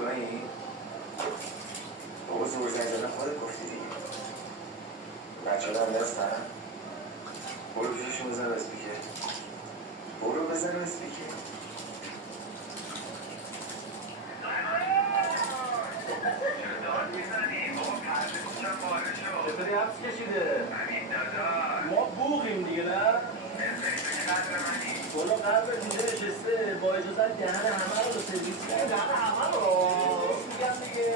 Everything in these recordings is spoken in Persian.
فرودگاهی؟ بابا زور زنجانه خودت گفتی دیگه. بچه ها هم دستن؟ برو پیششون بزن اسپیکر. برو بزن اسپیکر. چطوری حبس کشیده؟ ما بوغیم دیگه نه؟ بالا قلب اینجا نشسته با اجازت دهن همه رو سرویس کرد. دهن همه رو میگم دیگه.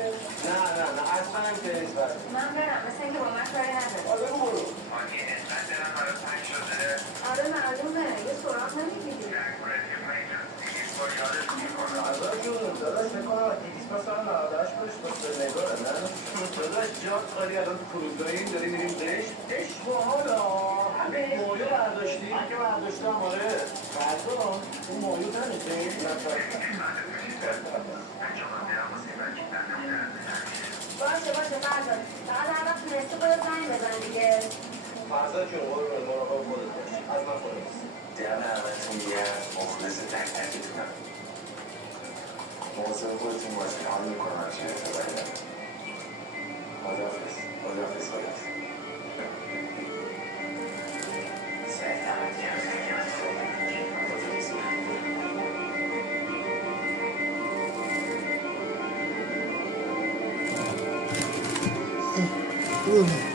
نه اصلا هم که نیست برد. من برم مثل اینکه با من کاری نداره. آره بگو برو. آره معلومه یه سراغ نمیگیری. ازا جون داداش بکنم و 298 باش بسته نگاره نه؟ داداش جات خالی الان تو فرودگاهیم داریم میریم دشت باحالا همه مایو برداشتی؟ من که برداشتم آره فردا اون مایو تنشه؟ باشه فرزاد فقط هر وقت تونستی خودت زنگ بزن دیگه. فرزاد جون قربون مراقب خودت باش از من خودت دم همتون یه مخلص تک تکتونم. مواظب خودتون باشین. حال میکنم چه ارتباطی دارم. خداحافظ. سعی تمتی هم خیلی من خودم.